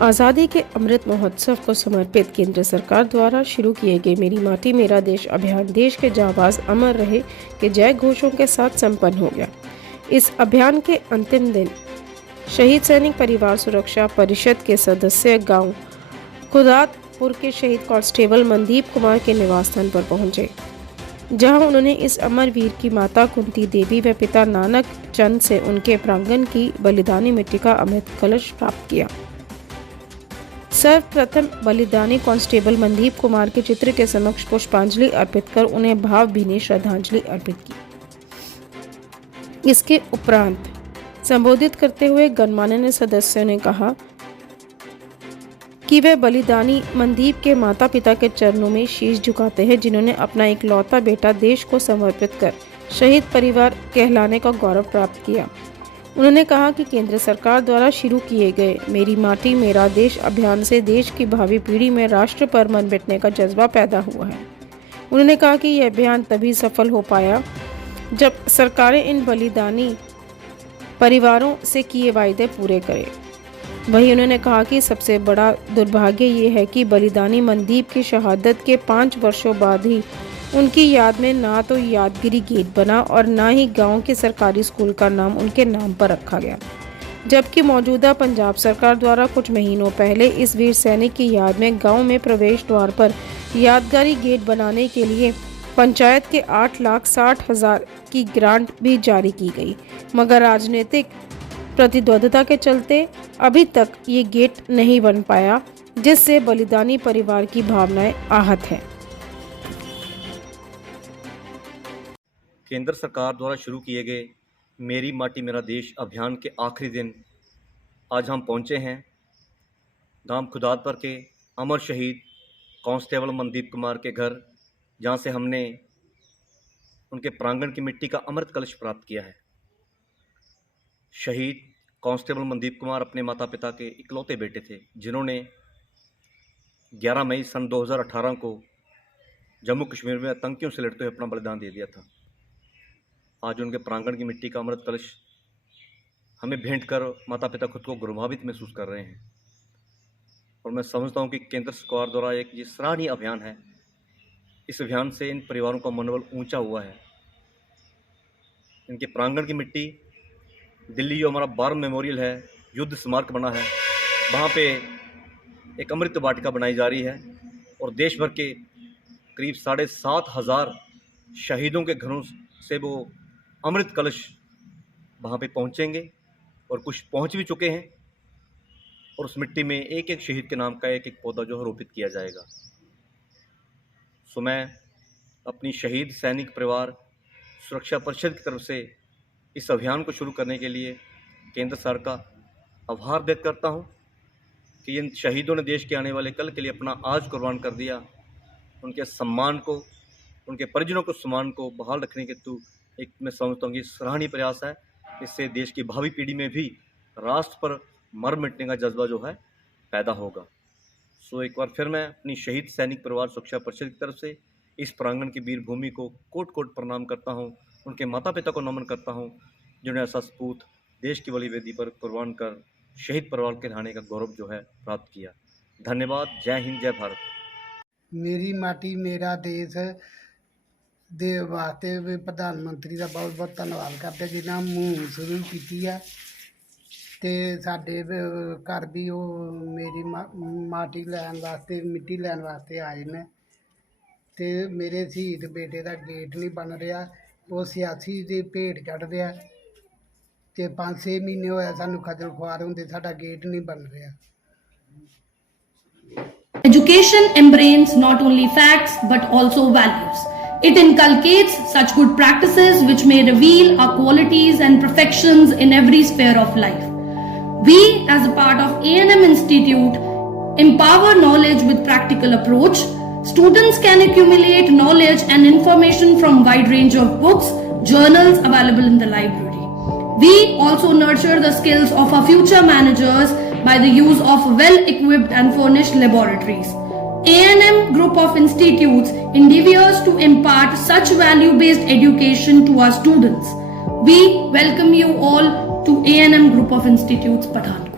आज़ादी के अमृत महोत्सव को समर्पित केंद्र सरकार द्वारा शुरू किए गए मेरी माटी मेरा देश अभियान देश के जांबाज अमर रहे के जय घोषों के साथ संपन्न हो गया। इस अभियान के अंतिम दिन शहीद सैनिक परिवार सुरक्षा परिषद के सदस्य गांव खुदातपुर के शहीद कांस्टेबल मनदीप कुमार के निवास स्थान पर पहुंचे, जहां उन्होंने इस अमर वीर की माता कुंती देवी व पिता नानक चंद से उनके प्रांगण की बलिदानी मिट्टी का अमृत कलश प्राप्त किया। सर्वप्रथम बलिदानी कांस्टेबल मनदीप कुमार के चित्र के समक्ष पुष्पांजलि अर्पित कर उन्हें भावभीनी श्रद्धांजलि अर्पित की। इसके उपरांत संबोधित करते हुए गणमान्य सदस्यों ने कहा कि वे बलिदानी मनदीप के माता पिता के चरणों में शीश झुकाते हैं, जिन्होंने अपना इकलौता बेटा देश को समर्पित कर शहीद परिवार कहलाने का गौरव प्राप्त किया। उन्होंने कहा कि केंद्र सरकार द्वारा शुरू किए गए मेरी माटी मेरा देश अभियान से देश की भावी पीढ़ी में राष्ट्र पर मन बैठने का जज्बा पैदा हुआ है। उन्होंने कहा कि यह अभियान तभी सफल हो पाया जब सरकारें इन बलिदानी परिवारों से किए वायदे पूरे करें। वहीं उन्होंने कहा कि सबसे बड़ा दुर्भाग्य ये है कि बलिदानी मनदीप की शहादत के 5 वर्षों बाद ही उनकी याद में ना तो यादगिरी गेट बना और ना ही गांव के सरकारी स्कूल का नाम उनके नाम पर रखा गया, जबकि मौजूदा पंजाब सरकार द्वारा कुछ महीनों पहले इस वीर सैनिक की याद में गांव में प्रवेश द्वार पर यादगारी गेट बनाने के लिए पंचायत के 8,60,000 की ग्रांट भी जारी की गई, मगर राजनीतिक प्रतिद्वंद्विता के चलते अभी तक ये गेट नहीं बन पाया, जिससे बलिदानी परिवार की भावनाएं आहत हैं। केंद्र सरकार द्वारा शुरू किए गए मेरी माटी मेरा देश अभियान के आखिरी दिन आज हम पहुंचे हैं गांव खुदातपुर के अमर शहीद कांस्टेबल मनदीप कुमार के घर, जहां से हमने उनके प्रांगण की मिट्टी का अमृत कलश प्राप्त किया है। शहीद कांस्टेबल मनदीप कुमार अपने माता पिता के इकलौते बेटे थे, जिन्होंने 11 मई सन 2018 को जम्मू कश्मीर में आतंकियों से लड़ते हुए अपना बलिदान दे दिया था। आज उनके प्रांगण की मिट्टी का अमृत कलश हमें भेंट कर माता पिता खुद को गौरवान्वित महसूस कर रहे हैं, और मैं समझता हूं कि केंद्र सरकार द्वारा एक ये सराहनीय अभियान है। इस अभियान से इन परिवारों का मनोबल ऊंचा हुआ है। इनके प्रांगण की मिट्टी दिल्ली जो हमारा वार मेमोरियल है, युद्ध स्मारक बना है, वहाँ पे एक अमृत वाटिका बनाई जा रही है, और देश भर के करीब 7,500 शहीदों के घरों से वो अमृत कलश वहाँ पे पहुँचेंगे, और कुछ पहुँच भी चुके हैं, और उस मिट्टी में एक एक शहीद के नाम का एक एक पौधा जो है रोपित किया जाएगा। सो मैं अपनी शहीद सैनिक परिवार सुरक्षा परिषद की तरफ से इस अभियान को शुरू करने के लिए केंद्र सरकार का आभार व्यक्त करता हूं कि इन शहीदों ने देश के आने वाले कल के लिए अपना आज कुर्बान कर दिया। उनके सम्मान को, उनके परिजनों को सम्मान को बहाल रखने के हेतु एक मैं समझता हूँ कि सराहनीय प्रयास है। इससे देश की भावी पीढ़ी में भी राष्ट्र पर मर मिटने का जज्बा जो है पैदा होगा। सो एक बार फिर मैं अपनी शहीद सैनिक परिवार सुरक्षा परिषद की तरफ से इस प्रांगण की वीर भूमि को कोट कोट प्रणाम करता हूँ। उनके माता पिता को नमन करता हूँ, जिन्होंने ऐसा सपूत देश की बलि वेदी पर कुर्बान कर शहीद परिवार के रहने का गौरव जो है प्राप्त किया। धन्यवाद। जय हिंद, जय भारत। मेरी माटी मेरा देश ਦੇ ਵਾਸਤੇ ਵੀ ਪ੍ਰਧਾਨ ਮੰਤਰੀ ਦਾ ਬਹੁਤ ਬਹੁਤ ਧੰਨਵਾਦ ਕਰਦੇ, ਜਿਨ੍ਹਾਂ ਮੁਹਿੰਮ ਸ਼ੁਰੂ ਕੀਤੀ ਹੈ, ਤੇ ਸਾਡੇ ਘਰ ਵੀ ਉਹ ਮੇਰੀ ਮਾਟੀ ਲੈਣ ਵਾਸਤੇ ਮਿੱਟੀ ਲੈਣ ਵਾਸਤੇ ਆਏ ਨੇ, ਤੇ ਮੇਰੇ ਸ਼ਹੀਦ ਬੇਟੇ ਦਾ ਗੇਟ ਨਹੀਂ ਬਣ ਰਿਹਾ, ਉਹ ਸਿਆਸੀ ਦੇ ਭੇਟ ਚੜ੍ਹ ਰਿਹਾ, ਤੇ 5-6 ਮਹੀਨੇ ਹੋਇਆ ਸਾਨੂੰ ਖੱਜਲ ਖੁਆਰ ਹੁੰਦੇ, ਸਾਡਾ ਗੇਟ ਨਹੀਂ ਬਣ ਰਿਹਾ। Education embraces not only facts but also values. It inculcates such good practices which may reveal our qualities and perfections in every sphere of life. We, as a part of A&M Institute, empower knowledge with practical approach. Students can accumulate knowledge and information from wide range of books, journals available in the library. We also nurture the skills of our future managers by the use of well-equipped and furnished laboratories. A&M Group of Institutes endeavors to impart such value-based education to our students. We welcome you all to A&M Group of Institutes, Pathankot.